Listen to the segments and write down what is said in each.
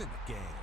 It's in the game.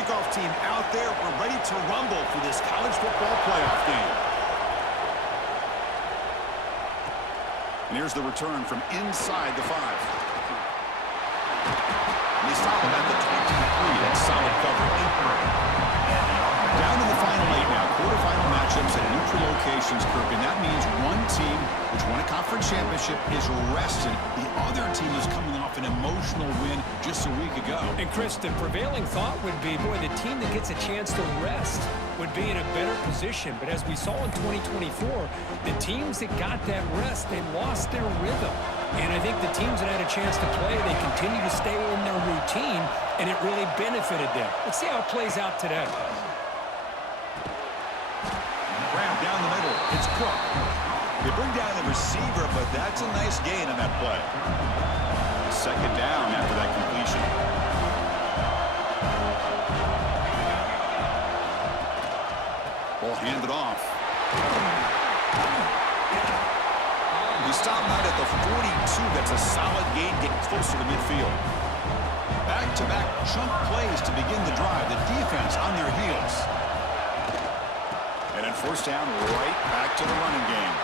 kickoff team out there. We're ready to rumble for this college football playoff game. And here's the return from inside the 5. And they stop him at the 23. That's solid coverage. Down to the final 8 now. Quarterfinal matchups at neutral locations, Kirk. And that means one team, which won a conference championship, is rested. The other team is coming off an emotional win just a week ago. And Chris, the prevailing thought would be, boy, the team that gets a chance to rest would be in a better position. But as we saw in 2024, the teams that got that rest, they lost their rhythm. And I think the teams that had a chance to play, they continue to stay in their routine, and it really benefited them. Let's see how it plays out today. Grab down the middle. It's Cook. They bring down the receiver, but that's a nice gain on that play. Second down after that completion. Ball handed off. He stopped out at the 42. That's a solid gain, getting closer to midfield. Back-to-back chunk plays to begin the drive. The defense on their heels. And then first down, right back to the running game.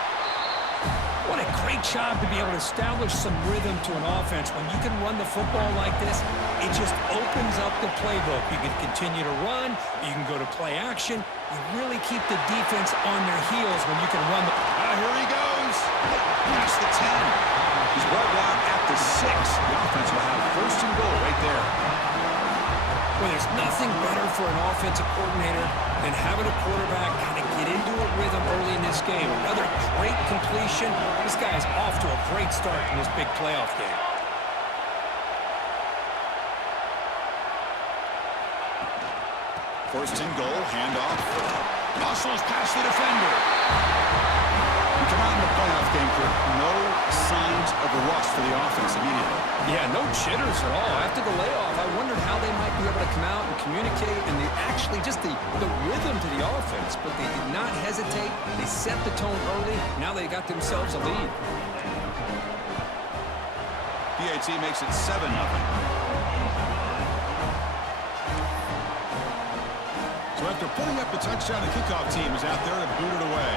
What a great job to be able to establish some rhythm to an offense. When you can run the football like this, it just opens up the playbook. You can continue to run. You can go to play action. You really keep the defense on their heels when you can run the... Here he goes. Past the 10. He's brought down at the 6. The offense will have first and goal right there. Well, there's nothing better for an offensive coordinator than having a quarterback kind of get into a rhythm early in this game. Another great completion. This guy's off to a great start in this big playoff game. First and goal, handoff. Muscles past the defender. We come out in the playoff game, Kirk. No signs of a rust for the offense immediately. Yeah, no jitters at all. After the layoff, I wondered how they might be able to come out and communicate, and they actually just the rhythm to the offense, but they did not hesitate. They set the tone early. Now they got themselves a lead. PAT makes it 7-0. So after putting up the touchdown, the kickoff team is out there to boot it away.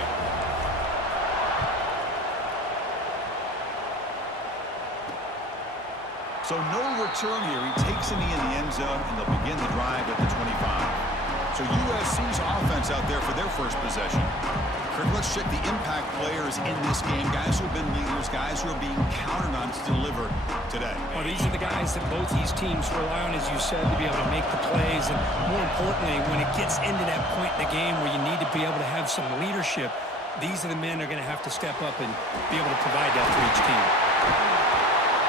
So no return here. He takes a knee in the end zone, and they'll begin the drive at the 25. So USC's offense out there for their first possession. Kirk, let's check the impact players in this game. Guys who have been leaders, guys who are being counted on to deliver today. Well, these are the guys that both these teams rely on, as you said, to be able to make the plays. And more importantly, when it gets into that point in the game where you need to be able to have some leadership, these are the men that are going to have to step up and be able to provide that for each team.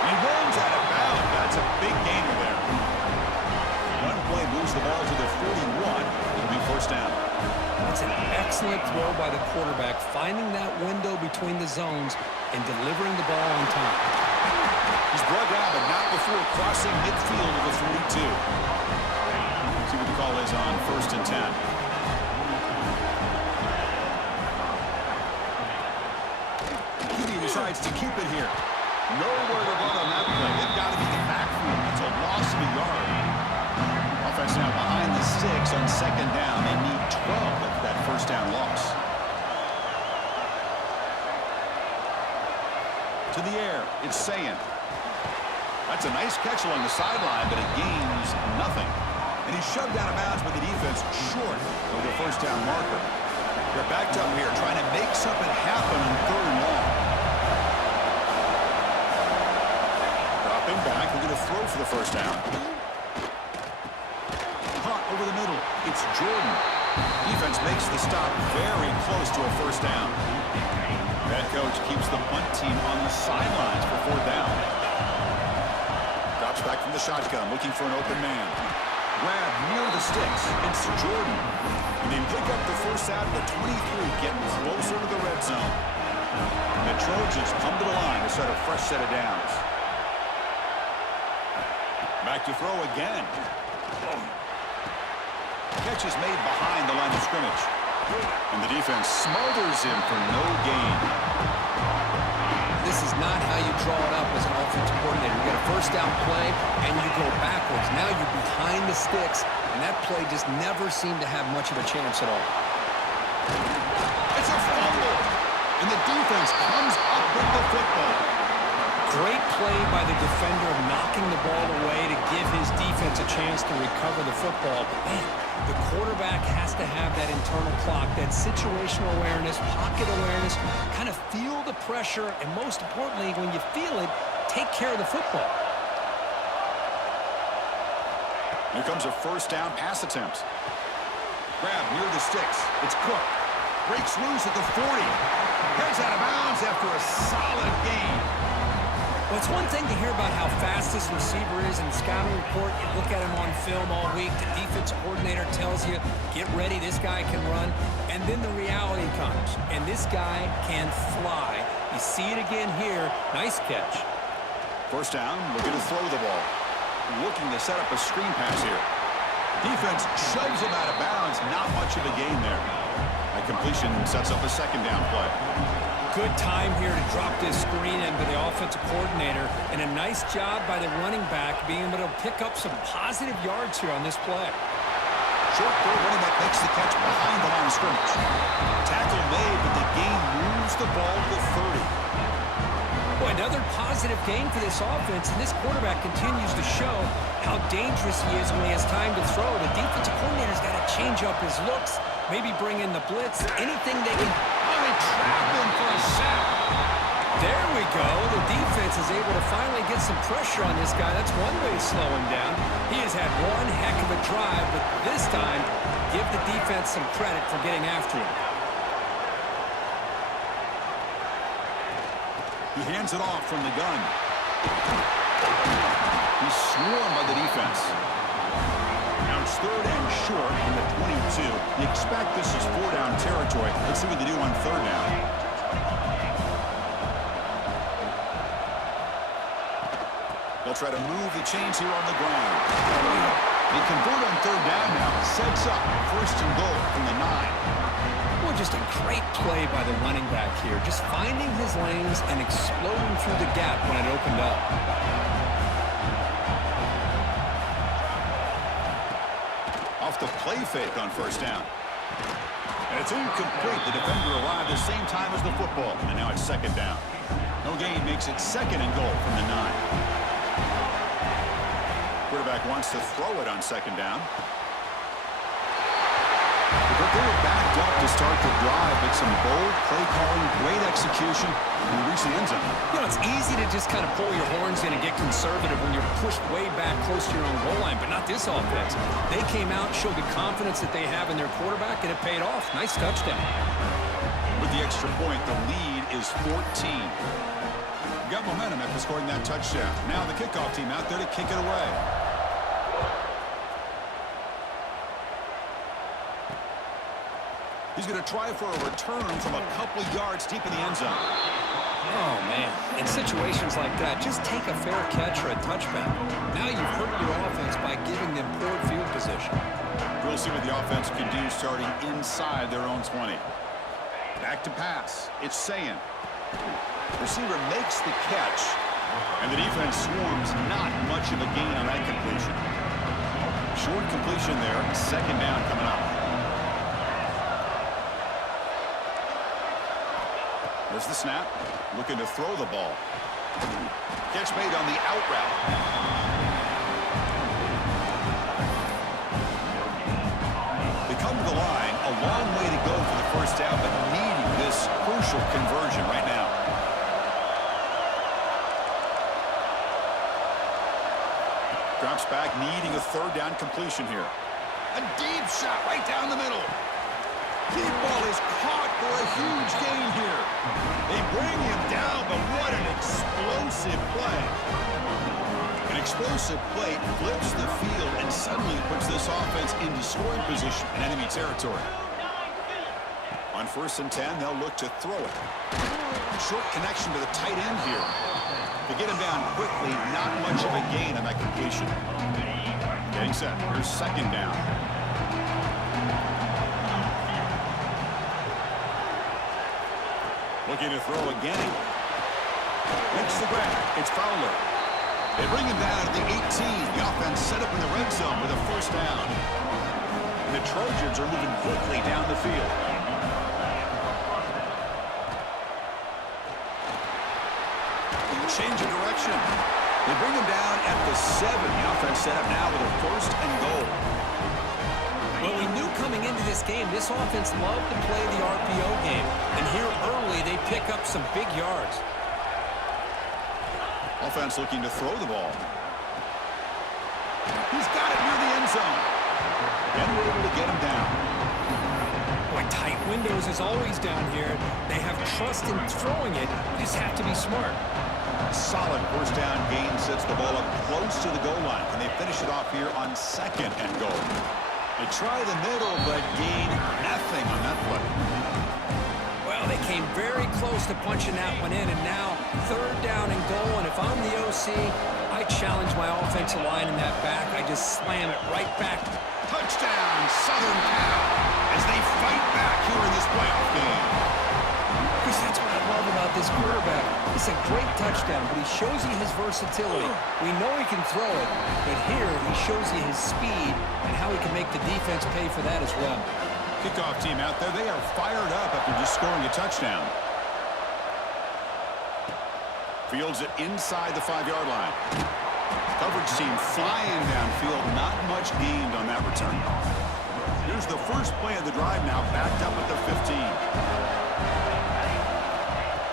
He runs out of bounds. That's a big gainer there. One play moves the ball to the 41. It'll be first down. That's an excellent throw by the quarterback, finding that window between the zones and delivering the ball on time. He's brought down, but not before crossing midfield of the 42. See what the call is on first and 10. He decides to keep it here. Nowhere to run on that play. They've got to be the backfield. It's a loss of a yard. Offense now behind the 6 on second down. They need 12 after that first down loss. To the air, it's Sayin. That's a nice catch along the sideline, but it gains nothing. And he's shoved out of bounds by the defense short of the first down marker. They're backed up here trying to make something happen on third and long. Dropping back, they're going to throw for the first down. Caught over the middle. It's Jordan. Defense makes the stop very close to a first down. Head coach keeps the punt team on the sidelines for fourth down. Drops back from the shotgun, looking for an open man. Grab near the sticks. It's Jordan. And they pick up the first out of the 23, getting closer to the red zone. And the Trojans come to the line to start a fresh set of downs. Back to throw again. Catch is made behind the line of scrimmage. And the defense smothers him for no gain. This is not how you draw it up as an offensive coordinator. You got a first first down play, and you go backwards. Now you're behind the sticks, and that play just never seemed to have much of a chance at all. It's a fumble, and the defense comes up with the football. Great play by the defender of knocking the ball away to give his defense a chance to recover the football. But man, the quarterback has to have that internal clock, that situational awareness, pocket awareness, kind of feel the pressure, and most importantly, when you feel it, take care of the football. Here comes a first down pass attempt. Grab near the sticks. It's Cook. Breaks loose at the 40. Heads out of bounds after a solid gain. Well, it's one thing to hear about how fast this receiver is in the scouting report. You look at him on film all week. The defensive coordinator tells you, get ready, this guy can run. And then the reality comes, and this guy can fly. You see it again here. Nice catch. First down, looking to throw the ball. Looking to set up a screen pass here. Defense shoves him out of bounds. Not much of a gain there. That completion sets up a second down play. Good time here to drop this screen into the offensive coordinator, and a nice job by the running back being able to pick up some positive yards here on this play. Short throw, running back makes the catch behind the line of scrimmage. Tackle made, but the gain moves the ball to 30. Boy, another positive game for this offense, and this quarterback continues to show how dangerous he is when he has time to throw. The defensive coordinator's got to change up his looks, maybe bring in the blitz, anything they can. Oh, they trap him for a sack. There we go. The defense is able to finally get some pressure on this guy. That's one way to slow him down. He has had one heck of a drive, but this time, give the defense some credit for getting after him. He hands it off from the gun. He's swarmed by the defense. Now it's third and short from the 22. You expect this is 4-down territory. Let's see what they do on third down. They'll try to move the chains here on the ground. They convert on third down now. Sets up first and goal from the 9. Well, just a great play by the running back here. Just finding his lanes and exploding through the gap when it opened up. Off the play fake on first down. And it's incomplete. The defender arrived the same time as the football. And now it's second down. No gain makes it second and goal from the 9. Quarterback wants to throw it on second down. But they were backed up to start the drive, but some bold play calling, great execution, and they reach the end zone. You know, it's easy to just kind of pull your horns in and get conservative when you're pushed way back close to your own goal line, but not this offense. They came out, showed the confidence that they have in their quarterback, and it paid off. Nice touchdown. With the extra point, the lead is 14. Got momentum after scoring that touchdown. Now the kickoff team out there to kick it away. He's going to try for a return from a couple yards deep in the end zone. Oh, man. In situations like that, just take a fair catch or a touchback. Now you've hurt your offense by giving them poor field position. We'll see what the offense can do starting inside their own 20. Back to pass. It's Sayin. Receiver makes the catch, and the defense swarms. Not much of a gain on that completion. Short completion there. Second down coming up. There's the snap. Looking to throw the ball. Catch made on the out route. They come to the line. A long way to go for the first down, but needing this crucial conversion right now. Drops back, needing a third down completion here. A deep shot right down the middle. Deep ball is caught for a huge gain here. They bring him down, but what an explosive play. An explosive play flips the field and suddenly puts this offense into scoring position in enemy territory. On 1st and 10, they'll look to throw it. Short connection to the tight end here. To get him down quickly, not much of a gain on that completion. Getting set. Here's second down. Looking to throw again. Makes the grab. It's Fowler. They bring him down at the 18. The offense set up in the red zone with a first down. The Trojans are moving quickly down the field. Change of direction. They bring him down at the 7. The offense set up now with a first and goal. Well, we knew coming into this game, this offense loved to play the RPO game. And here early, they pick up some big yards. Offense looking to throw the ball. He's got it near the end zone. And we're able to get him down. Boy, tight windows is always down here. They have trust in throwing it. You just have to be smart. Solid first down gain sets the ball up close to the goal line. Can they finish it off here on second and goal? They try the middle, but gain nothing on that play. Well, they came very close to punching that one in, and now third down and goal. And if I'm the OC, I challenge my offensive line in that back. I just slam it right back. Touchdown, Southern Cal, as they fight back here in this playoff game. Because that's what I love about this quarterback. It's a great touchdown, but he shows you his versatility. We know he can throw it, but here he shows you his speed and how he can make the defense pay for that as well. Kickoff team out there, they are fired up after just scoring a touchdown. Fields it inside the 5-yard line. Coverage team flying downfield, not much gained on that return. Here's the first play of the drive now, backed up at the 15.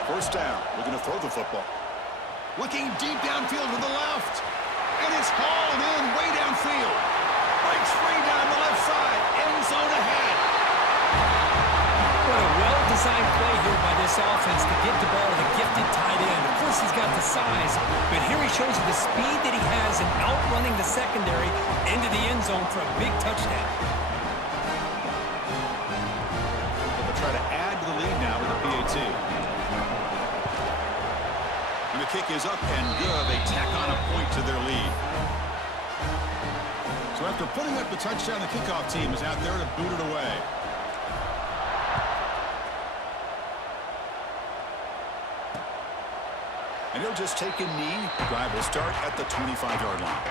First down, looking to throw the football. Looking deep downfield to the left. And it's hauled in way downfield. Breaks free down the left side. End zone ahead. What a well-designed play here by this offense to get the ball to the gifted tight end. Of course, he's got the size, but here he shows you the speed that he has in outrunning the secondary into the end zone for a big touchdown. They'll try to add to the lead now with a PAT. And the kick is up and good. They tack on a point to their lead. So after putting up the touchdown, the kickoff team is out there to boot it away. And he'll just take a knee. Drive will start at the 25-yard line.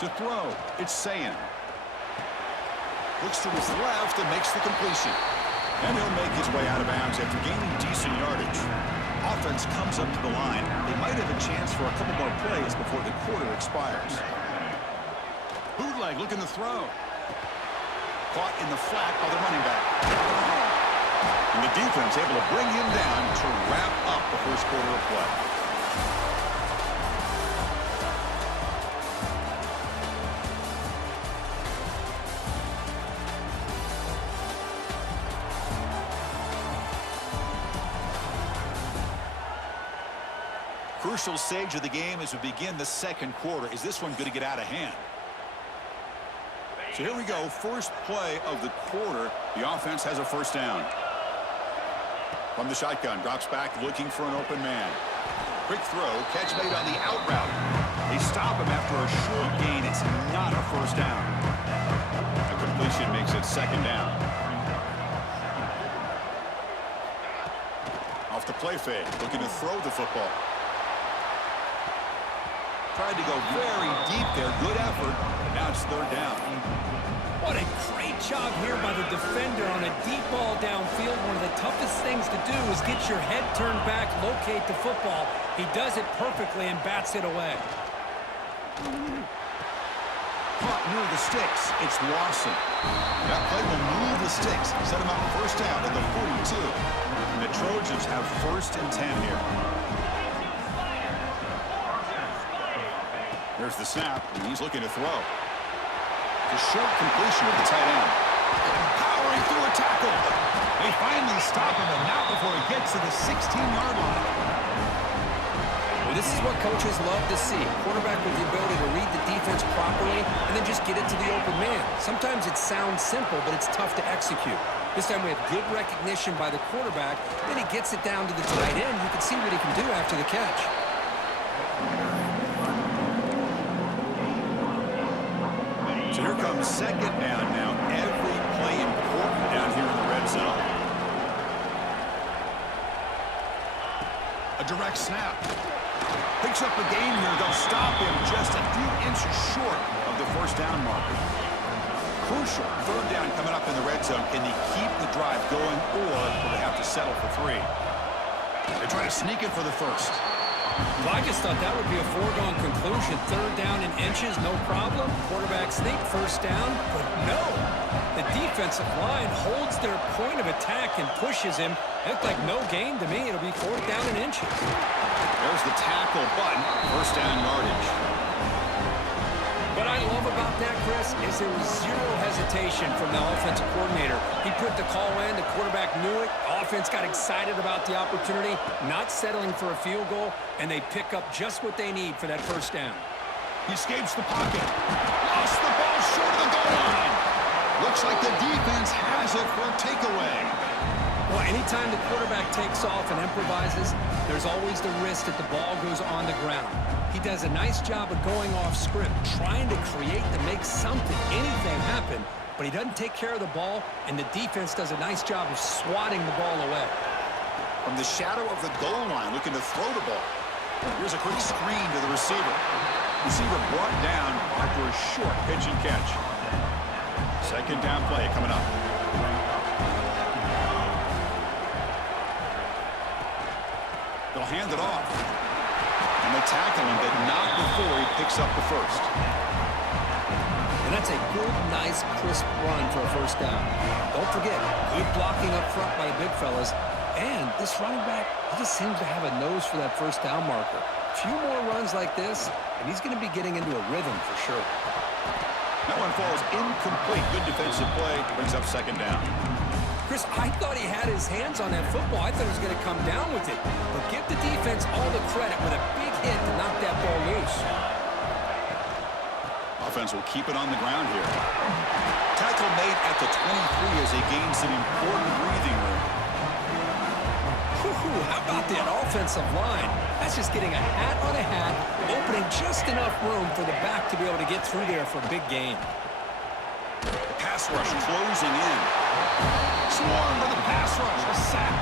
To throw, it's Sayan. Looks to his left and makes the completion. And he'll make his way out of bounds after gaining decent yardage. Offense comes up to the line. They might have a chance for a couple more plays before the quarter expires. Bootleg looking to throw. Caught in the flat by the running back. And the defense able to bring him down to wrap up the first quarter of play. Crucial stage of the game as we begin the second quarter. Is this one going to get out of hand? So here we go. First play of the quarter. The offense has a first down. From the shotgun, drops back looking for an open man. Quick throw, catch made on the out route. They stop him after a short gain. It's not a first down. A completion makes it second down. Off the play fake, looking to throw the football. Tried to go very deep there. Good effort. But now it's third down. What a great job here by the defender on a deep ball downfield. One of the toughest things to do is get your head turned back, locate the football. He does it perfectly and bats it away. Caught near the sticks. It's Lawson. That play will move the sticks. Set him up first down at the 42. And the Trojans have first and 10 here. There's the snap, and he's looking to throw. It's a short completion of the tight end. Powering through a tackle. They finally stop him, and not before he gets to the 16-yard line. Well, this is what coaches love to see. Quarterback with the ability to read the defense properly and then just get it to the open man. Sometimes it sounds simple, but it's tough to execute. This time we have good recognition by the quarterback. Then he gets it down to the tight end. You can see what he can do after the catch. So here comes second down now. Every play important down here in the red zone. A direct snap. Picks up a gain here. They'll stop him just a few inches short of the first down marker. Crucial third down coming up in the red zone. Can they keep the drive going, or will they have to settle for 3? They try to sneak it for the first. Well, I just thought that would be a foregone conclusion. Third down in inches, no problem. Quarterback sneak, first down. But no, the defensive line holds their point of attack and pushes him. It looked like no gain to me. It'll be fourth down in inches. There's the tackle, but first down yardage. What I love about that, Chris, is there was zero hesitation from the offensive coordinator. He put the call in. The quarterback knew it. Offense got excited about the opportunity, not settling for a field goal, and they pick up just what they need for that first down. He escapes the pocket. Lost the ball short of the goal line. Looks like the defense has it for a takeaway. Well, anytime the quarterback takes off and improvises, there's always the risk that the ball goes on the ground. He does a nice job of going off script, trying to create to make something, anything happen, but he doesn't take care of the ball, and the defense does a nice job of swatting the ball away. From the shadow of the goal line, looking to throw the ball. Here's a quick screen to the receiver. Receiver brought down after a short pitch and catch. Second down play coming up. They'll hand it off. And they tackle him, but not before he picks up the first. And that's a good, nice, crisp run for a first down. Don't forget, good blocking up front by the big fellas. And this running back, he just seems to have a nose for that first down marker. A few more runs like this, and he's going to be getting into a rhythm for sure. That one falls incomplete. Good defensive play. Brings up second down. Chris, I thought he had his hands on that football. I thought he was going to come down with it. But give the defense all the credit with a big hit to knock that ball loose. Offense will keep it on the ground here. Tackle made at the 23 as they gain some important breathing room. How about that offensive line? That's just getting a hat on a hat, opening just enough room for the back to be able to get through there for a big gain. Pass rush closing in. Swarm with the pass rush. A sack.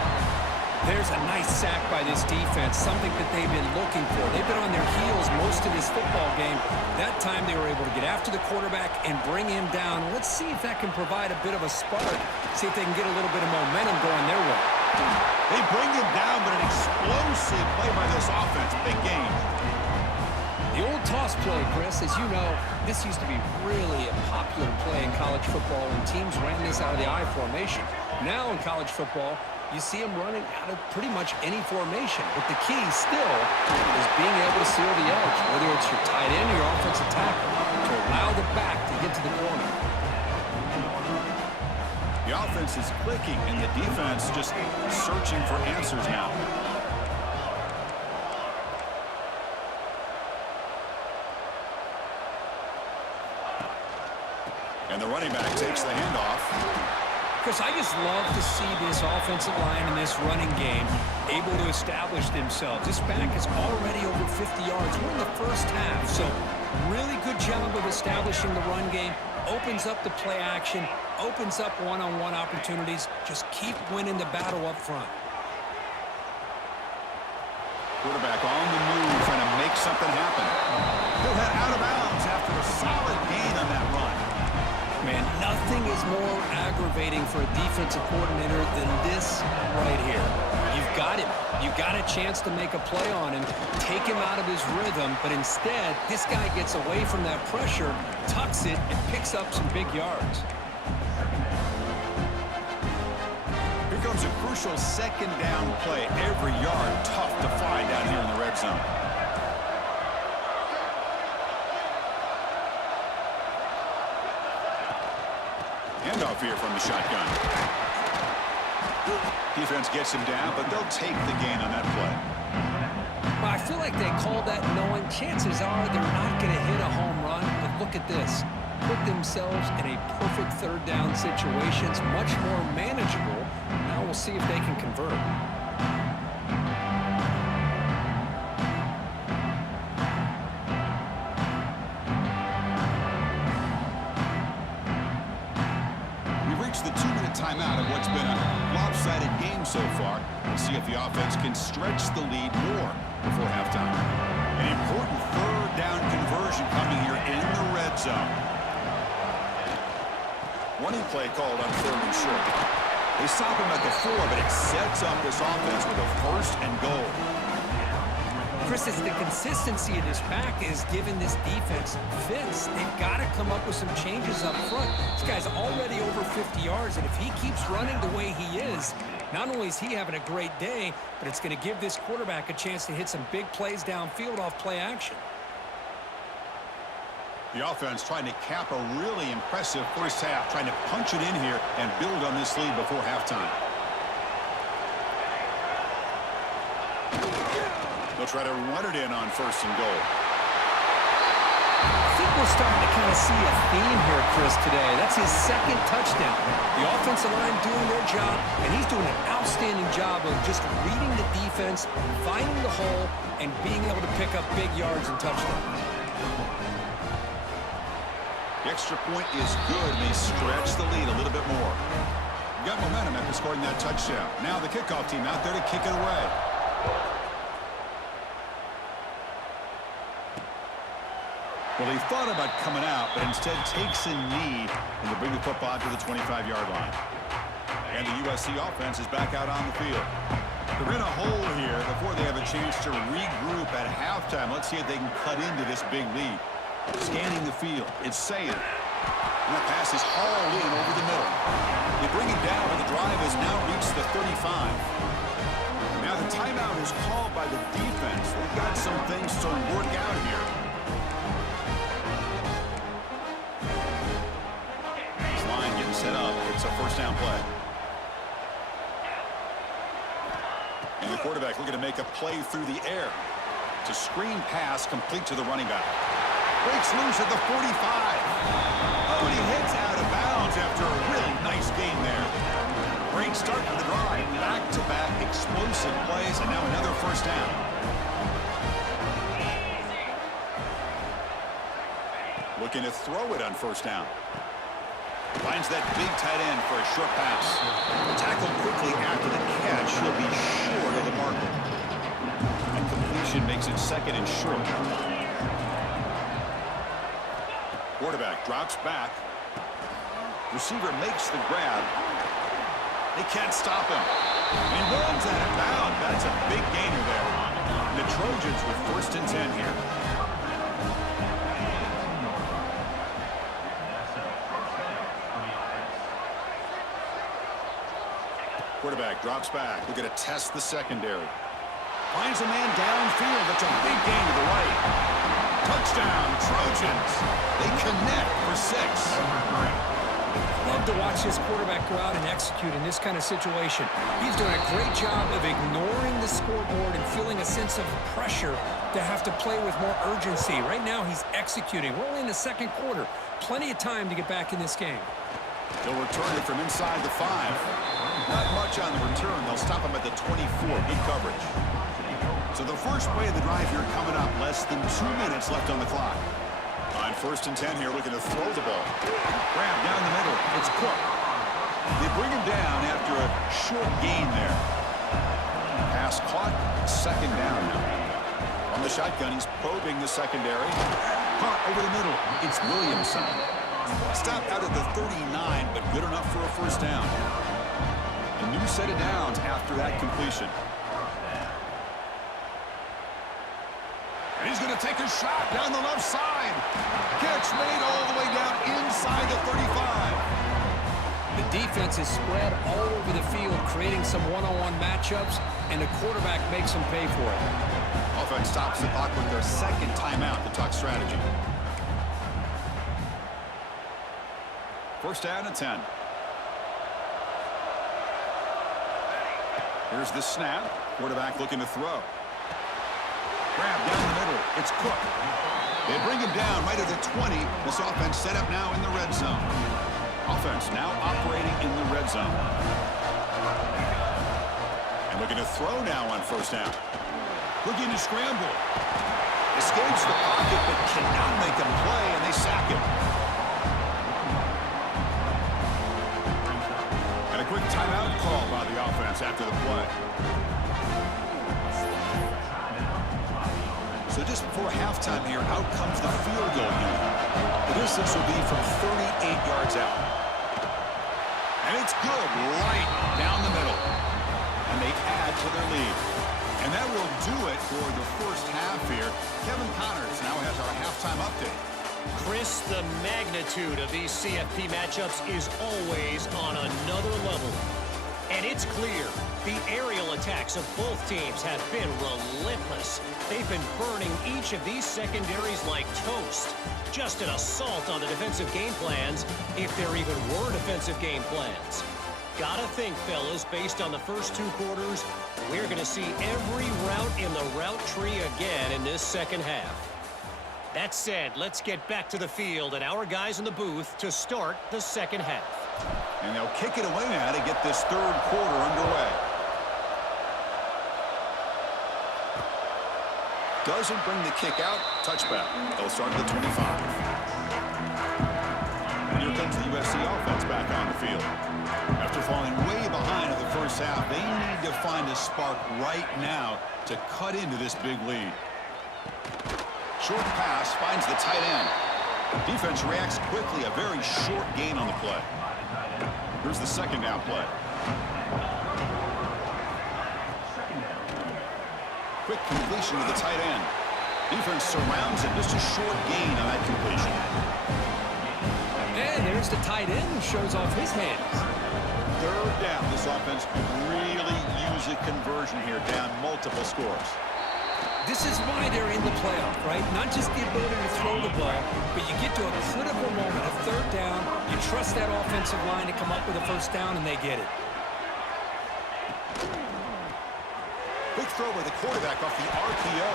There's a nice sack by this defense, something that they've been looking for. They've been on their heels most of this football game. That time they were able to get after the quarterback and bring him down. Let's see if that can provide a bit of a spark. See if they can get a little bit of momentum going their way. They bring him down, but an explosive play by this offense. Big gain. The old toss play, Chris, as you know, this used to be really a popular play in college football, and teams ran this out of the I formation. Now in college football, you see them running out of pretty much any formation. But the key still is being able to seal the edge, whether it's your tight end or your offensive tackle, to allow the back to get to the corner. The offense is clicking, and the defense just searching for answers now. And the running back takes the handoff. Chris, I just love to see this offensive line in this running game able to establish themselves. This back is already over 50 yards. We're in the first half, so really good job of establishing the run game. Opens up the play action, opens up one-on-one opportunities. Just keep winning the battle up front. Quarterback on the move, trying to make something happen. He'll head out of bounds after a solid gain on that run. Man, nothing is more aggravating for a defensive coordinator than this right here. You've got him. You've got a chance to make a play on him, take him out of his rhythm, but instead, this guy gets away from that pressure, tucks it, and picks up some big yards. Here comes a crucial second down play. Every yard tough to find down here in the red zone. Handoff here from the shotgun. Defense gets him down, but they'll take the gain on that play. Well, I feel like they called that knowing chances are they're not going to hit a home run, but look at this. Put themselves in a perfect third down situation. It's much more manageable. Now we'll see if they can convert. the 2-minute timeout of what's been a lopsided game so far. We'll see if the offense can stretch the lead more before halftime. An important third down conversion coming here in the red zone. Running play called on 3rd and short. They stop him at the 4, but it sets up this offense with a 1st and goal. Chris, it's the consistency of this pack is giving this defense fits. They've got to come up with some changes up front. This guy's already over 50 yards, and if he keeps running the way he is, not only is he having a great day, but it's going to give this quarterback a chance to hit some big plays downfield off play action. The offense trying to cap a really impressive first half, trying to punch it in here and build on this lead before halftime. They'll try to run it in on 1st and goal. I think we're starting to kind of see a theme here, Chris, today. That's his 2nd touchdown. The offensive line doing their job, and he's doing an outstanding job of just reading the defense, finding the hole, and being able to pick up big yards and touchdowns. The extra point is good, and they stretch the lead a little bit more. You got momentum after scoring that touchdown. Now the kickoff team out there to kick it away. Well, he thought about coming out, but instead takes a knee and will bring the football to the 25-yard line. And the USC offense is back out on the field. They're in a hole here before they have a chance to regroup at halftime. Let's see if they can cut into this big lead. Scanning the field. It's Saying. And that pass is hauled in over the middle. They bring it down, but the drive has now reached the 35. Now the timeout is called by the defense. They've got some things to work out here. Set up. It's a 1st down play. And the quarterback looking to make a play through the air. It's a screen pass complete to the running back. Breaks loose at the 45. Oh, and he heads out of bounds after a really nice game there. Great start to the drive. Back-to-back explosive plays, and now another 1st down. Looking to throw it on 1st down. Finds that big tight end for a short pass. Tackled quickly after the catch. He'll be short of the marker. And completion makes it 2nd and short. Quarterback drops back. Receiver makes the grab. They can't stop him. And he runs out of bounds. That's a big gainer there. And the Trojans with 1st and 10 here. Quarterback drops back. We're going to test the secondary. Finds a man downfield. That's a big gain to the right. Touchdown, Trojans. They connect for 6. Love to watch this quarterback go out and execute in this kind of situation. He's doing a great job of ignoring the scoreboard and feeling a sense of pressure to have to play with more urgency. Right now, he's executing. We're only in the 2nd quarter. Plenty of time to get back in this game. They'll return it from inside the 5. Not much on the return. They'll stop him at the 24. Good coverage. So the first play of the drive here coming up. Less than 2 minutes left on the clock. On 1st and 10 here, looking to throw the ball. Grab down the middle. It's Cook. They bring him down after a short gain there. Pass caught. 2nd down now. On the shotgun, he's probing the secondary. Caught over the middle. It's Williamson. Stopped out at the 39, but good enough for a 1st down. A new set of downs after that completion. And he's going to take a shot down the left side. Catch made all the way down inside the 35. The defense is spread all over the field, creating some one-on-one matchups, and the quarterback makes them pay for it. Offense stops the clock with their 2nd timeout to talk strategy. 1st down and 10. Here's the snap. Quarterback looking to throw. Grab down the middle. It's Cook. They bring him down right at the 20. This offense set up now in the red zone. Offense now operating in the red zone. And looking to throw now on 1st down. Looking to scramble. Escapes the pocket but cannot make a play, and they sack him. after the play. So just before halftime here, out comes the field goal unit. The distance will be from 38 yards out. And it's good right down the middle. And they add to their lead. And that will do it for the first half here. Kevin Connors now has our halftime update. Chris, the magnitude of these CFP matchups is always on another level. And it's clear the aerial attacks of both teams have been relentless. They've been burning each of these secondaries like toast. Just an assault on the defensive game plans, if there even were defensive game plans. Gotta think, fellas, based on the first 2 quarters, we're going to see every route in the route tree again in this second half. That said, let's get back to the field and our guys in the booth to start the second half. And they'll kick it away now to get this third quarter underway. Doesn't bring the kick out. Touchback. They'll start at the 25. And here comes the USC offense back on the field. After falling way behind in the first half, they need to find a spark right now to cut into this big lead. Short pass finds the tight end. Defense reacts quickly. A very short gain on the play. Here's the second down play. Quick completion to the tight end. Defense surrounds it. Just a short gain on that completion. And there's the tight end who shows off his hands. Third down. This offense could really use a conversion here, down multiple scores. This is why they're in the playoff, right? Not just the ability to throw the ball, but you get to a critical moment, a third down, you trust that offensive line to come up with a first down, and they get it. Quick throw by the quarterback off the RPO.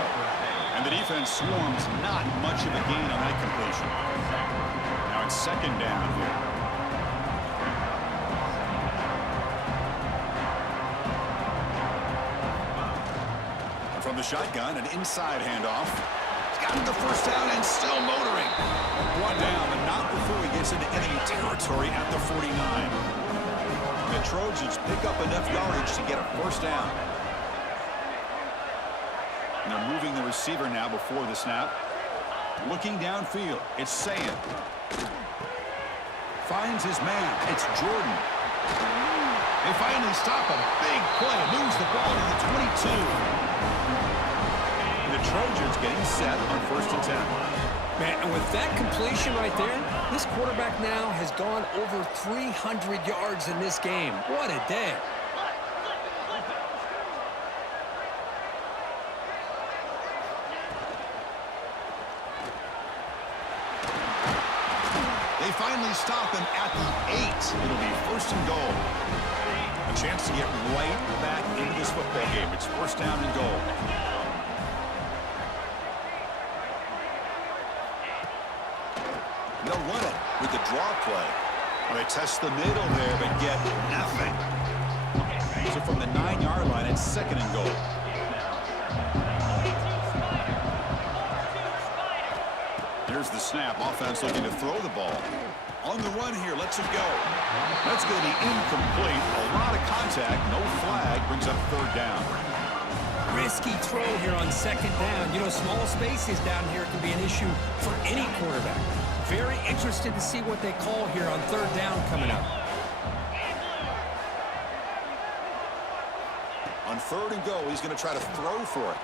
And the defense swarms, not much of a gain on that completion. Now it's second down here. From the shotgun, an inside handoff. He's gotten the first down and still motoring. One down, but not before he gets into enemy territory at the 49. The Trojans pick up enough yardage to get a first down. And they're moving the receiver now before the snap. Looking downfield, it's Saying. Finds his man, it's Jordan. They finally stop a big play, moves the ball to the 22. The Trojans getting set on first and 10. Man, and with that completion right there, this quarterback now has gone over 300 yards in this game. What a day. They finally stop him at the 8. It'll be first and goal. A chance to get right back into this football game. It's first down and goal. They'll run it with the draw play. Well, they test the middle there, but get nothing. So from the 9-yard line, it's second and goal. Here's the snap. Offense looking to throw the ball. On the run here, lets it go. That's going to be incomplete. A lot of contact, no flag, brings up third down. Risky throw here on second down. You know, small spaces down here can be an issue for any quarterback. Very interested to see what they call here on third down coming up. On third and goal, he's going to try to throw for it.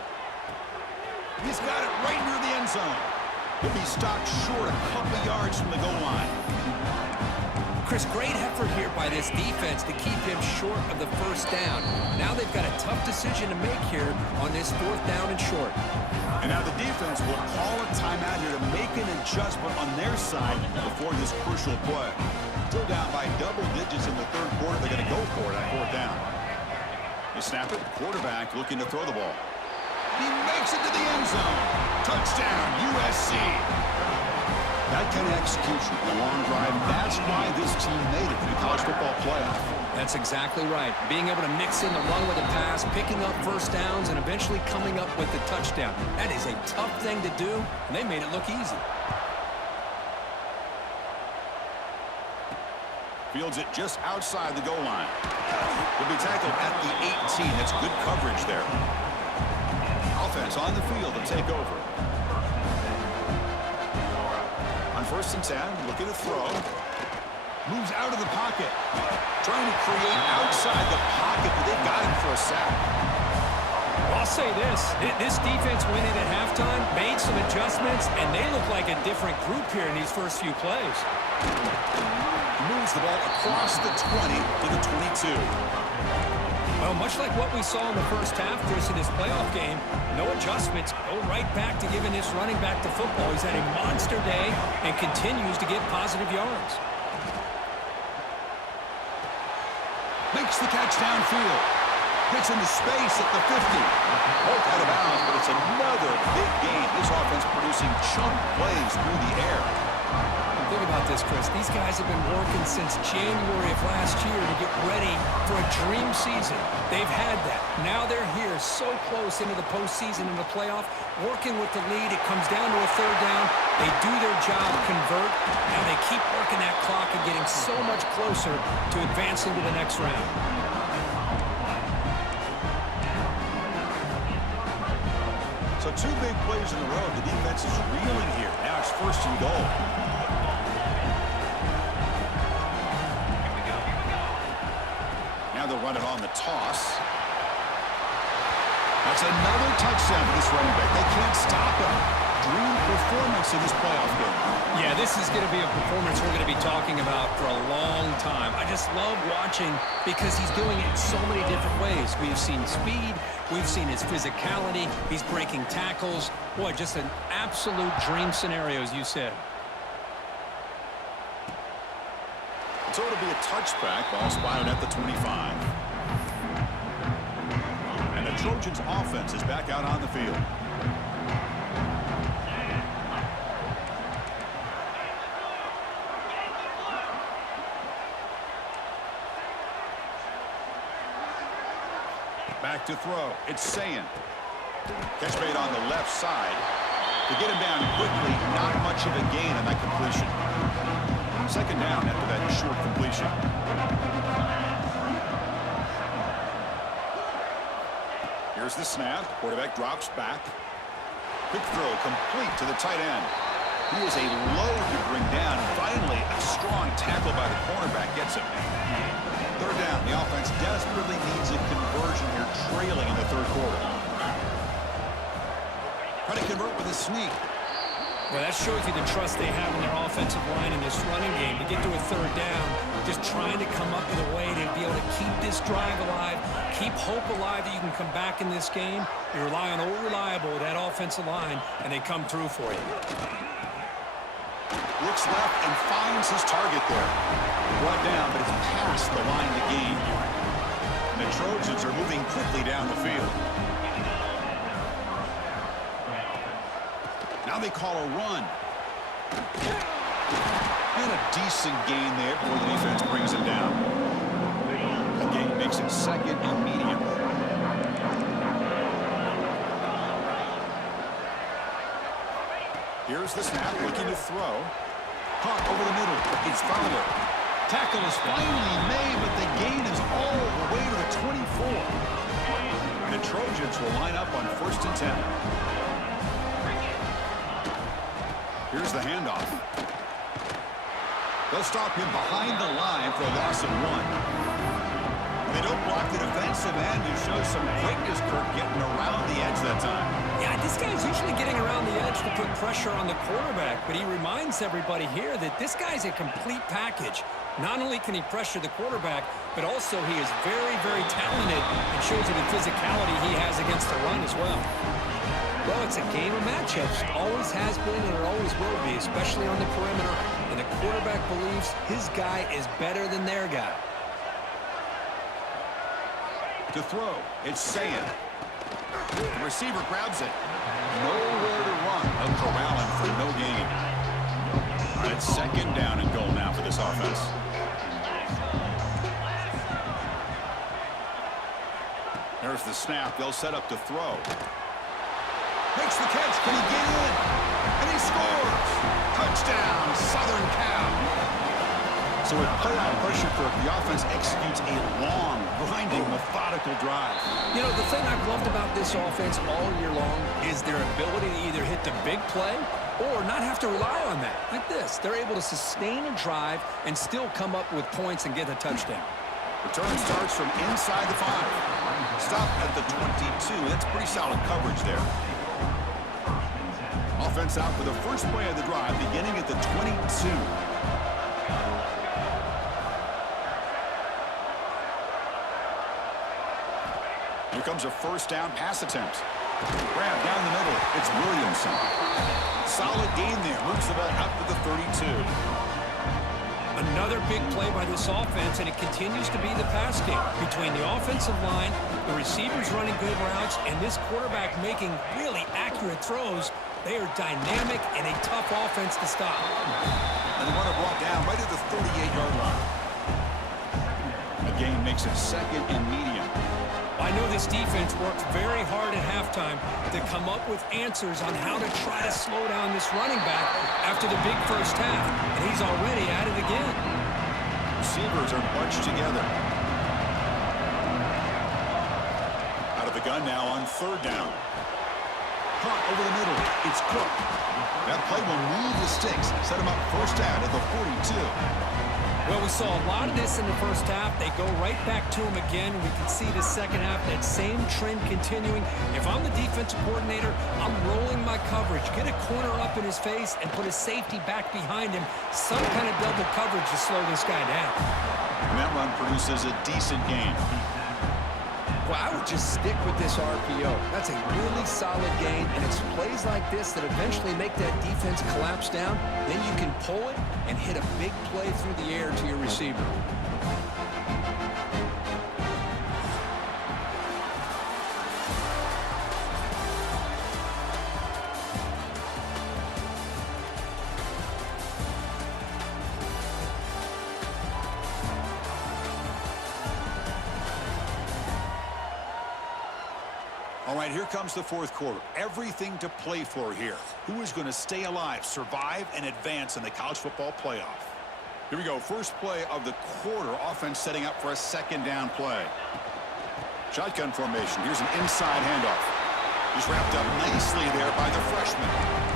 He's got it right near the end zone. He'll be stopped short a couple yards from the goal line. Chris, great effort here by this defense to keep him short of the first down. Now they've got a tough decision to make here on this fourth down and short. And now the defense will call a timeout here to make an adjustment on their side before this crucial play. Still down by double digits in the third quarter. They're going to go for it on fourth down. They snap it. Quarterback looking to throw the ball. He makes it to the end zone. Touchdown, USC. That kind of execution, the long drive, that's why this team made it in the college football playoff. That's exactly right. Being able to mix in the run with a pass, picking up first downs, and eventually coming up with the touchdown. That is a tough thing to do, and they made it look easy. Fields it just outside the goal line. He'll be tackled at the 18. That's good coverage there. Offense on the field to take over. On 1st and 10, looking to throw. Moves out of the pocket. Trying to create outside the pocket, but they've got him for a sack. I'll say this defense went in at halftime, made some adjustments, and they look like a different group here in these first few plays. Moves the ball across the 20 to the 22. Well, much like what we saw in the first half, Chris, in this playoff game, no adjustments, go right back to giving this running back to football. He's had a monster day and continues to get positive yards. Makes the catch downfield. Gets into space at the 50. Both out of bounds, but it's another big game. This offense producing chunk plays through the air. Think about this, Chris. These guys have been working since January of last year to get ready for a dream season. They've had that. Now they're here so close into the postseason and the playoff, working with the lead. It comes down to a 3rd down. They do their job, convert. Now they keep working that clock and getting so much closer to advancing to the next round. So 2 big plays in a row. The defense is reeling here. Now it's 1st and goal. Now they'll run it on the toss. That's another touchdown for this running back. They can't stop him. Dream performance in this playoff game. Yeah, this is going to be a performance we're going to be talking about for a long time. I just love watching because he's doing it in so many different ways. We've seen speed. We've seen his physicality. He's breaking tackles. Boy, just an absolute dream scenario, as you said. So it'll be a touchback. Ball spotted at the 25. And the Trojans offense is back out on the field. Back to throw. It's Sayin. Catch made on the left side. To get him down quickly, not much of a gain on that completion. 2nd down after that short completion. Here's the snap. Quarterback drops back. Quick throw complete to the tight end. He is a load to bring down. Finally, a strong tackle by the cornerback gets him. 3rd down. The offense desperately needs a conversion here, trailing in the 3rd quarter. Try to convert with a sneak. Well, that shows you the trust they have in their offensive line in this running game. To get to a 3rd down, just trying to come up with a way to be able to keep this drive alive, keep hope alive that you can come back in this game. You rely on old reliable, that offensive line, and they come through for you. Looks left and finds his target there. Brought down, but it's past the line to gain. And the Trojans are moving quickly down the field. Now they call a run. And a decent gain there before the defense brings him down. The gain makes it 2nd and medium. Here's the snap, looking to throw. Caught over the middle. It's Fowler. Tackle is finally made, but the gain is all the way to the 24. The Trojans will line up on 1st and 10. Here's the handoff. They'll stop him behind the line for a loss of 1. They don't block the defensive end, who shows some quickness, Kirk, getting around the edge that time. Yeah, this guy's usually getting around the edge to put pressure on the quarterback, but he reminds everybody here that this guy's a complete package. Not only can he pressure the quarterback, but also he is very, very talented and shows you the physicality he has against the run as well. Well, it's a game of matchups. Always has been and it always will be, especially on the perimeter. And the quarterback believes his guy is better than their guy. To throw, it's Sayin. The receiver grabs it. Nowhere to run. They'll corral him for no gain. All right, it's 2nd down and goal now for this offense. There's the snap. They'll set up to throw. Makes the catch. Can he get in? And he scores. Touchdown, Southern Cal. So with play-out pressure curve, the offense executes a long, grinding, methodical drive. You know, the thing I've loved about this offense all year long is their ability to either hit the big play or not have to rely on that. Like this, they're able to sustain a drive and still come up with points and get a touchdown. Return starts from inside the 5. Stop at the 22. That's pretty solid coverage there. Offense out for the first play of the drive, beginning at the 22. Here comes a first down pass attempt. Grab down the middle. It's Williamson. Solid gain there. Moves the ball out to the 32. Another big play by this offense, and it continues to be the pass game. Between the offensive line, the receivers running good routes, and this quarterback making really accurate throws, they are dynamic and a tough offense to stop. And the runner brought down right at the 38-yard line. A gain makes it second and medium. I know this defense worked very hard at halftime to come up with answers on how to try to slow down this running back after the big first half, and he's already at it again. Receivers are bunched together. Out of the gun now on third down. Caught over the middle. It's Cook. That play will move the sticks, set him up first down at the 42. Well, we saw a lot of this in the first half. They go right back to him again. We can see the second half, that same trend continuing. If I'm the defensive coordinator, I'm rolling my coverage. Get a corner up in his face and put a safety back behind him. Some kind of double coverage to slow this guy down. And that run produces a decent gain. Well, I would just stick with this RPO. That's a really solid gain, and it's plays like this that eventually make that defense collapse down. Then you can pull it and hit a big play through the air to your receiver. All right, here comes the fourth quarter. Everything to play for here. Who is going to stay alive, survive, and advance in the college football playoff? Here we go. First play of the quarter. Offense setting up for a second down play. Shotgun formation. Here's an inside handoff. He's wrapped up nicely there by the freshman.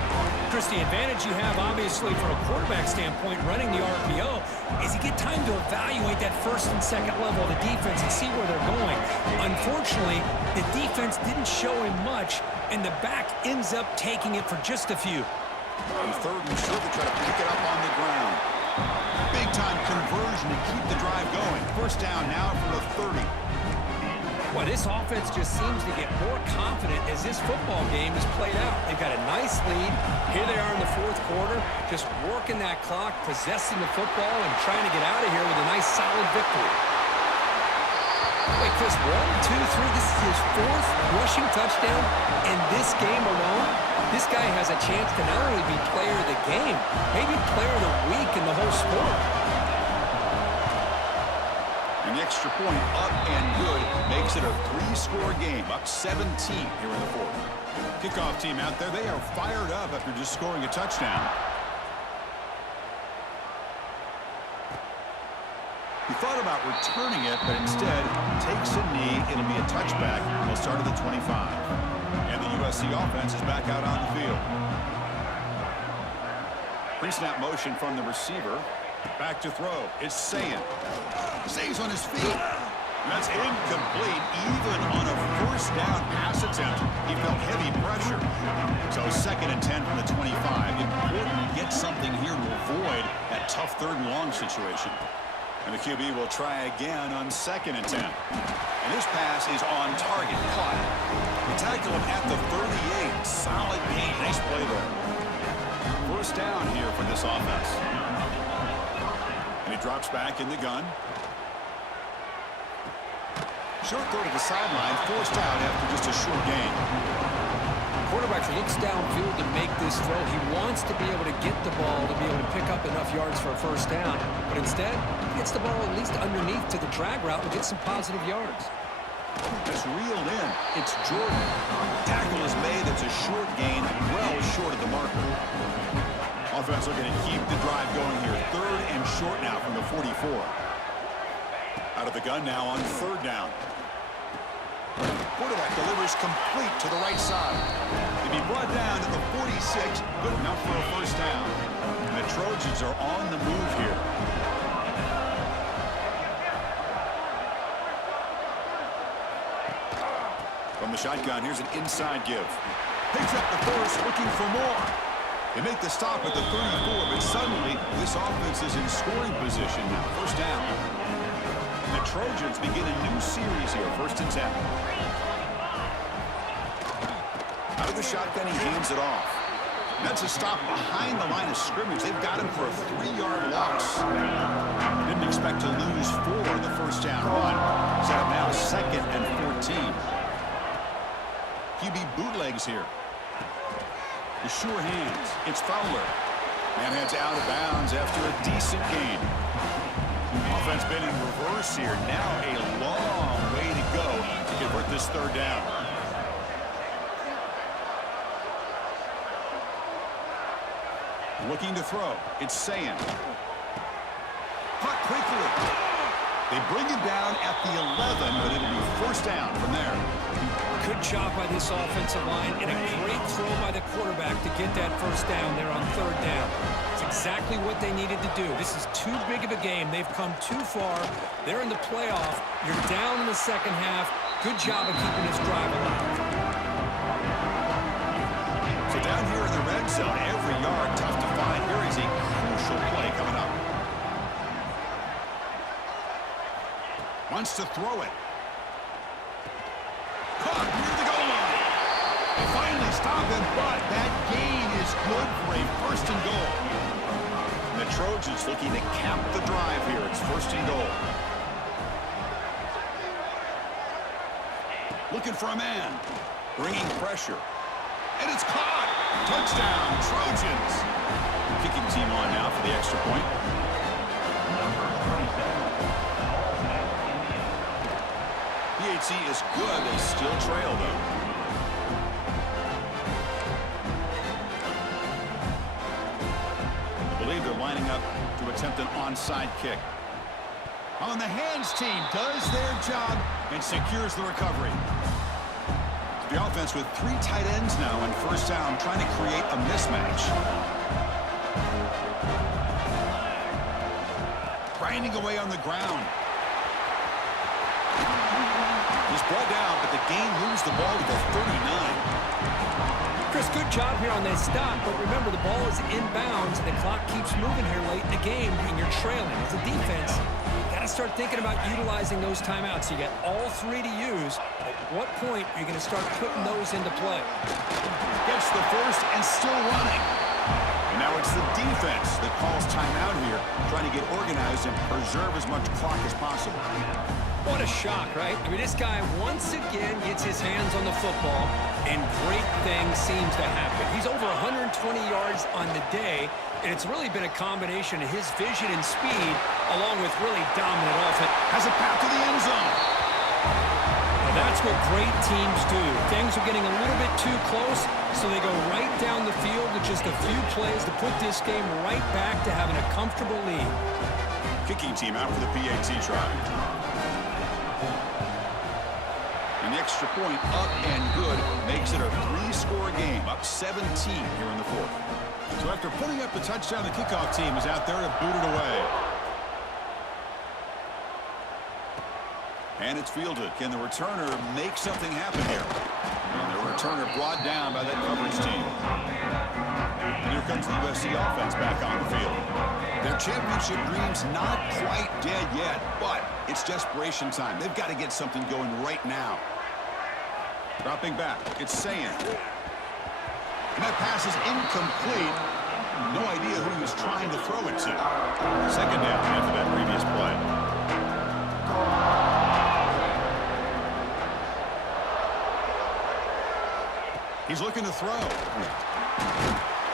Chris, the advantage you have, obviously, from a quarterback standpoint, running the RPO, is you get time to evaluate that first and second level of the defense and see where they're going. Unfortunately, the defense didn't show him much, and the back ends up taking it for just a few. On third and short, they try to pick it up on the ground. Big-time conversion to keep the drive going. First down now from the 30. Well, this offense just seems to get more confident as this football game is played out. They've got a nice lead. Here they are in the fourth quarter, just working that clock, possessing the football, and trying to get out of here with a nice, solid victory. Wait, Chris, 1, 2, 3, this is his fourth rushing touchdown in this game alone. This guy has a chance to not only be player of the game, maybe player of the week in the whole sport. An extra point up and good makes it a 3-score game, up 17 here in the fourth. Kickoff team out there, they are fired up after just scoring a touchdown. He thought about returning it, but instead takes a knee. It'll be a touchback. They'll start at the 25. And the USC offense is back out on the field. Pre-snap motion from the receiver. Back to throw. It's Sayin. Stays on his feet. That's incomplete. Even on a first down pass attempt, he felt heavy pressure. So second and 10 from the 25. Important to get something here to avoid that tough third and long situation. And the QB will try again on second and 10. And this pass is on target. Caught. They tackle him at the 38. Solid gain. Nice play there. First down here for this offense. And he drops back in the gun. Short throw to the sideline, forced out after just a short gain. Quarterback looks downfield to make this throw. He wants to be able to get the ball to be able to pick up enough yards for a first down. But instead, he gets the ball at least underneath to the drag route and gets some positive yards. It's reeled in. It's Jordan. Tackle is made. It's a short gain, well short of the marker. Offense looking to keep the drive going here. 3rd and short now from the 44. Out of the gun now on 3rd down. Quarterback delivers complete to the right side. To be brought down to the 46, good enough for a 1st down. And the Trojans are on the move here. From the shotgun, here's an inside give. Picks up the first, looking for more. They make the stop at the 34, but suddenly this offense is in scoring position now. 1st down. The Trojans begin a new series here. 1st and 10. Out of the shotgun, he hands it off. That's a stop behind the line of scrimmage. They've got him for a 3-yard loss. Didn't expect to lose 4 on the 1st down run. Set up now 2nd and 14. QB bootlegs here. The sure hands. It's Fowler. And heads out of bounds after a decent gain. Offense been in reverse here. Now a long way to go to convert this 3rd down. Looking to throw. It's Sayin. Caught quickly. They bring him down at the 11, but it'll be 1st down from there. Good job by this offensive line and a great throw by the quarterback to get that 1st down there on 3rd down. It's exactly what they needed to do. This is too big of a game. They've come too far. They're in the playoff. You're down in the 2nd half. Good job of keeping this drive alive. So down here in the red zone, every yard tough to find. Here is a crucial play coming up. Wants to throw it. Caught near the goal line. They finally stop him, but that gain is good for a 1st and goal. And the Trojans looking to cap the drive here. It's 1st and goal. Looking for a man. Bringing pressure. And it's caught. Touchdown, Trojans. Kicking team on now for the extra point. PAT is good. They still trail, though. I believe they're lining up to attempt an onside kick. On the hands team does their job and secures the recovery. The offense with 3 tight ends now on 1st down, trying to create a mismatch. Grinding away on the ground. He's brought down, but the game moves the ball to the 39. Chris, good job here on that stop, but remember the ball is inbounds and the clock keeps moving here late in the game and you're trailing. As a defense, you got to start thinking about utilizing those timeouts. You got all 3 to use. At what point are you going to start putting those into play? Gets the first and still running. And now it's the defense that calls timeout here, trying to get organized and preserve as much clock as possible. What a shock, right? I mean, this guy once again gets his hands on the football, and great things seems to happen. He's over 120 yards on the day, and it's really been a combination of his vision and speed, along with really dominant offense. Has a path to the end zone. Well, that's what great teams do. Things are getting a little bit too close, so they go right down the field with just a few plays to put this game right back to having a comfortable lead. Kicking team out for the PAT try. And the extra point up and good makes it a 3-score game, up 17 here in the 4th. So after putting up the touchdown, the kickoff team is out there to boot it away. And it's fielded. Can the returner make something happen here? And the returner brought down by that coverage team. And here comes the USC offense back on the field. Their championship dream's not quite dead yet, but it's desperation time. They've got to get something going right now. Dropping back, it's Sayin. And that pass is incomplete. No idea who he was trying to throw it to. 2nd down after that previous play. He's looking to throw.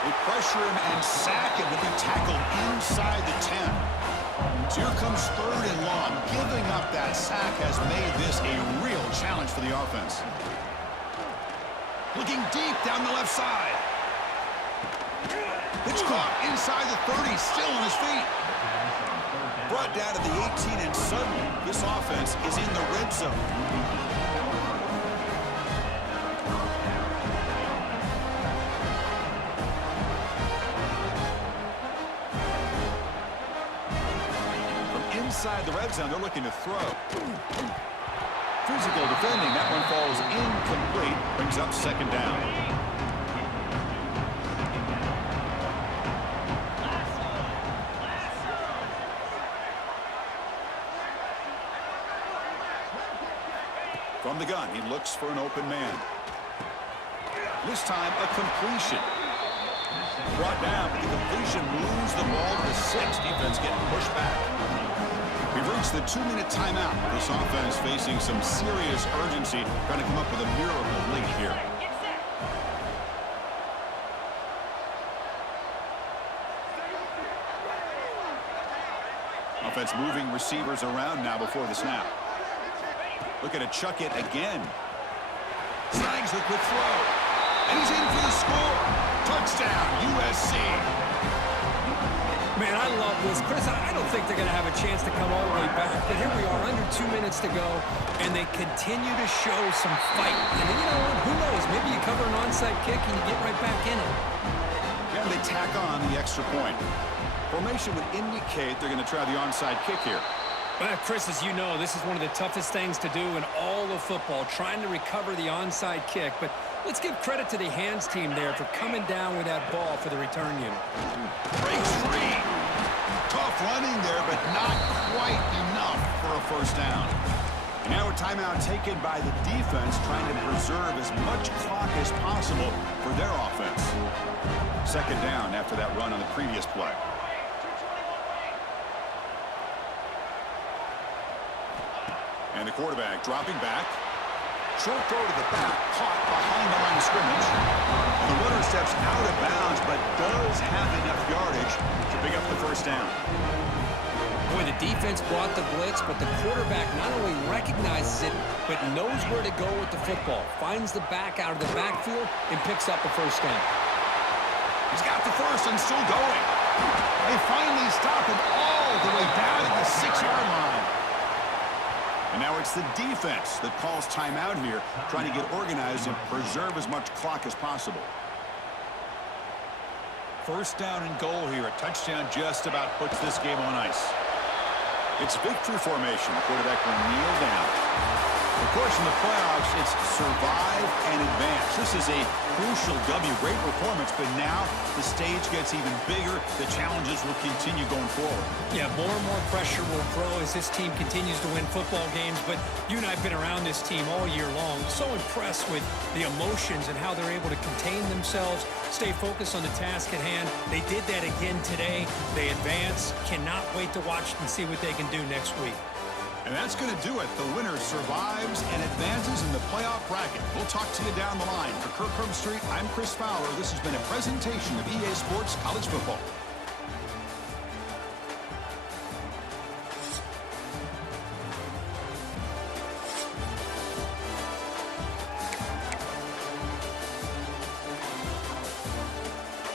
They pressure him and sack him to be tackled inside the 10. So here comes 3rd and long. Giving up that sack has made this a real challenge for the offense. Looking deep down the left side. It's caught inside the 30, still on his feet. Brought down to the 18, and suddenly this offense is in the red zone. From inside the red zone, they're looking to throw. Physical defending. That one falls incomplete. Brings up second down. From the gun, he looks for an open man. This time, a completion. Brought down, but the completion moves the ball to the 6. Defense getting pushed back. We've reached the 2-minute timeout. This offense facing some serious urgency, trying to come up with a miracle late here. Offense moving receivers around now before the snap. Looking to chuck it again. Snags the quick throw. And he's in for the score. Touchdown, USC. Man, I love this. Chris, I don't think they're going to have a chance to come all the way back. But here we are, under 2 minutes to go, and they continue to show some fight. And you know what? Who knows? Maybe you cover an onside kick and you get right back in it. And they tack on the extra point. Formation would indicate they're going to try the onside kick here. Well, Chris, as you know, this is one of the toughest things to do in all of football, trying to recover the onside kick. But let's give credit to the hands team there for coming down with that ball for the return unit. Breaks free. Tough running there, but not quite enough for a first down. And now a timeout taken by the defense, trying to preserve as much clock as possible for their offense. Second down after that run on the previous play. And the quarterback dropping back. Short throw to the back, caught behind the line of scrimmage. And the runner steps out of bounds, but does have enough yardage to pick up the first down. Boy, the defense brought the blitz, but the quarterback not only recognizes it, but knows where to go with the football. Finds the back out of the backfield and picks up a first down. He's got the first and still going. They finally stop him all the way down at the 6-yard line. And now it's the defense that calls timeout here, trying to get organized and preserve as much clock as possible. First down and goal here. A touchdown just about puts this game on ice. It's victory formation. The quarterback will kneel down. Of course, in the playoffs, it's survive and advance. This is a crucial W. Great performance, but now the stage gets even bigger. The challenges will continue going forward. Yeah, more and more pressure will grow as this team continues to win football games. But you and I have been around this team all year long. So impressed with the emotions and how they're able to contain themselves, stay focused on the task at hand. They did that again today. They advance. Cannot wait to watch and see what they can do next week. And that's going to do it. The winner survives and advances in the playoff bracket. We'll talk to you down the line. For Kirk Herbstreit, I'm Chris Fowler. This has been a presentation of EA Sports College Football.